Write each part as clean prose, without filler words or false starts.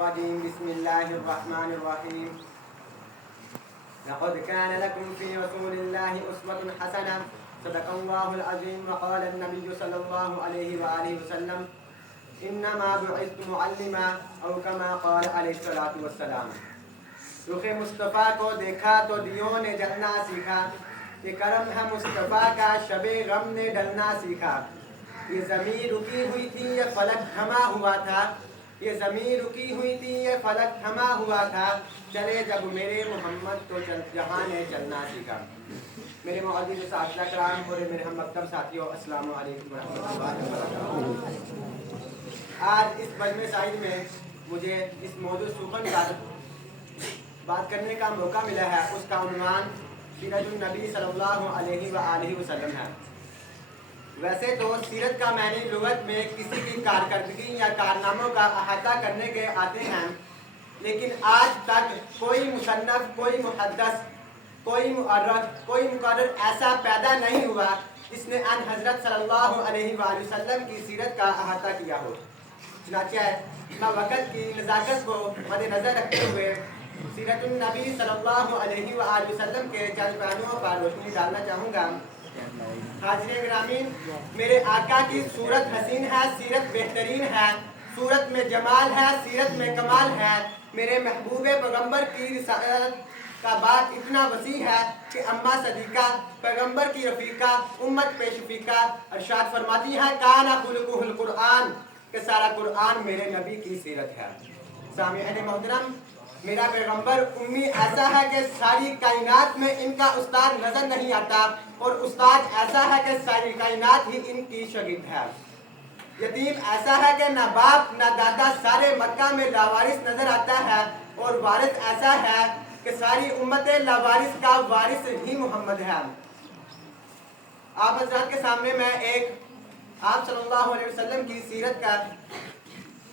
بسم الله الرحمن الرحيم. لقد كان لكم في رسول الله أسوة حسنة. صدق الله العظيم. وقال النبي صلى الله عليه وآله وسلم إنما بعثت معلما أو كما قال عليه الصلاة والسلام. رخ مصطفیٰ کو دیکھا تو دیوں نے جلنا سیکھا. یہ کرم ہے مصطفیٰ کا شب غم نے ڈلنا سیکھا. یہ زمین رکی ہوئی تھی یہ فلک تھما ہوا تھا. یہ زمین رکی ہوئی تھی یہ فلک تھما ہوا تھا. چلے جب میرے محمد تو جہاں نے چلنا سیکھا. میرے معزز اساتذہ کرام اور میرے ہم مکتب ساتھیوں، السلام علیکم ورحمۃ اللہ وبرکاتہ. آج اس مجمع سعید میں مجھے اس موضوع سخن پر بات کرنے کا موقع ملا ہے. اس کا عنوان سیرت النبی صلی اللہ علیہ وآلہ وسلم ہے. ویسے تو سیرت کا معنی لغت میں کسی کی کارکردگی یا کارناموں کا احاطہ کرنے کے آتے ہیں، لیکن آج تک کوئی مصنف، کوئی محدث، کوئی مؤرخ، کوئی مقرر ایسا پیدا نہیں ہوا جس نے ان حضرت صلی اللہ علیہ وآلہ وسلم کی سیرت کا احاطہ کیا ہو. چنانچہ میں وقت کی نزاکت کو مد نظر رکھتے ہوئے سیرت النبی صلی اللہ علیہ وآلہ وسلم کے چند پہلوؤں پر روشنی ڈالنا چاہوں گا. حاضرین گرامی، میرے آقا کی صورت حسین ہے، سیرت بہترین ہے، صورت میں جمال ہے، سیرت میں کمال ہے. میرے محبوب پیغمبر کی رسالت کا بات اتنا وسیع ہے کہ اماں صدیقہ پیغمبر کی رفیقہ، امت پہ شفیقہ ارشاد فرماتی ہے کانا خلقہ القرآن، کہ سارا قرآن میرے نبی کی سیرت ہے. سامعین محترم، میرا پیغمبر امی ایسا ہے کہ ساری کائنات میں ان کا استاد نظر نہیں آتا، اور استاد ایسا ہے کہ ساری کائنات ہی ان کی شاگرد ہے. یتیم ایسا ہے کہ نہ باپ نہ دادا سارے مکہ میں لاوارث نظر آتا ہے، اور وارث ایسا ہے کہ ساری امت لاوارث کا وارث ہی محمد ہے. آپ حضرات کے سامنے میں ایک آپ صلی اللہ علیہ وسلم کی سیرت کا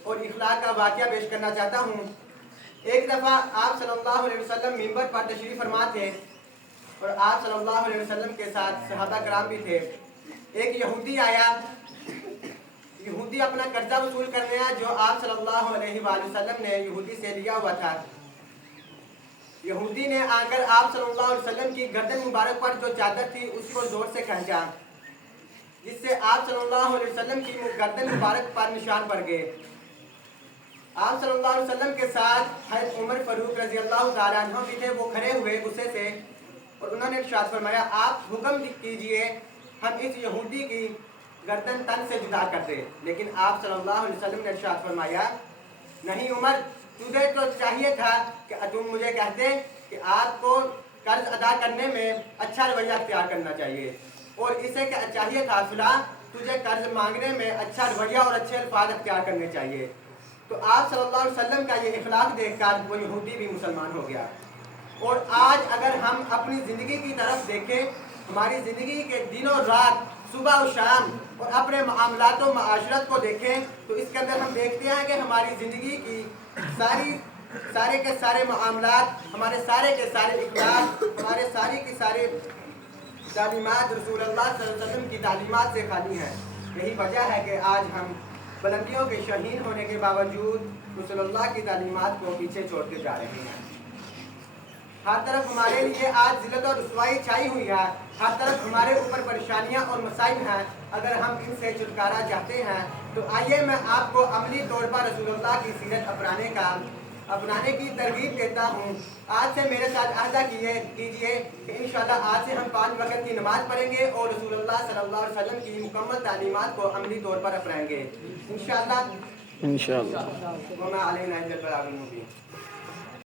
اور اخلاق کا واقعہ پیش کرنا چاہتا ہوں. ایک دفعہ آپ صلی اللہ علیہ وسلم منبر پر تشریف فرما تھے، اور آپ صلی اللہ علیہ وسلم کے ساتھ صحابہ کرام بھی تھے. ایک یہودی آیا. یہودی اپنا قرضہ وصول کرنے آیا جو آپ صلی اللہ علیہ وآلہ وسلم نے یہودی سے لیا ہوا تھا. یہودی نے آ کر آپ صلی اللہ علیہ وسلم کی گردن مبارک پر جو چادر تھی اس کو زور سے کھینچا، جس سے آپ صلی اللہ علیہ وسلم کی گردن مبارک پر نشان پڑ گئے. آپ صلی اللہ علیہ وسلم کے ساتھ حضرت عمر فاروق رضی اللہ تعالیٰ عنہ بھی تھے. وہ کھڑے ہوئے غصے سے، اور انہوں نے ارشاد فرمایا آپ حکم کیجئے ہم اس یہودی کی گردن تن سے جدا کر دیں. لیکن آپ صلی اللہ علیہ وسلم نے ارشاد فرمایا نہیں عمر، تجھے تو چاہیے تھا کہ تم مجھے کہتے کہ آپ کو قرض ادا کرنے میں اچھا رویہ اختیار کرنا چاہیے، اور اسے چاہیے تھا فلاں تجھے قرض مانگنے میں اچھا رویہ اور اچھے الفاظ اختیار کرنے چاہیے. تو آپ صلی اللہ علیہ وسلم کا یہ اخلاق دیکھ کر وہ یہودی بھی مسلمان ہو گیا. اور آج اگر ہم اپنی زندگی کی طرف دیکھیں، ہماری زندگی کے دن و رات، صبح و شام، اور اپنے معاملات و معاشرت کو دیکھیں تو اس کے اندر ہم دیکھتے ہیں کہ ہماری زندگی کی سارے کے سارے معاملات، ہمارے سارے کے سارے اخلاق، ہمارے ساری کی سارے تعلیمات رسول اللہ صلی اللہ علیہ وسلم کی تعلیمات سے خالی ہیں. یہی وجہ ہے کہ آج ہم بلندیوں کے شہین ہونے کے باوجود رسول اللہ کی تعلیمات کو پیچھے چھوڑتے جا رہے ہیں. ہر طرف ہمارے لیے آج ذلت اور رسوائی چھائی ہوئی ہے. ہر طرف ہمارے اوپر پریشانیاں اور مسائل ہیں. اگر ہم ان سے چھٹکارا چاہتے ہیں تو آئیے میں آپ کو عملی طور پر رسول اللہ کی سیرت اپنانے کی ترغیب دیتا ہوں. آج سے میرے ساتھ عہدہ کیجئے کہ انشاءاللہ آج سے ہم 5 وقت کی نماز پڑھیں گے اور رسول اللہ صلی اللہ علیہ وسلم کی مکمل تعلیمات کو عملی طور پر اپنائیں گے انشاءاللہ. وما علینا الا البلاغ المبین.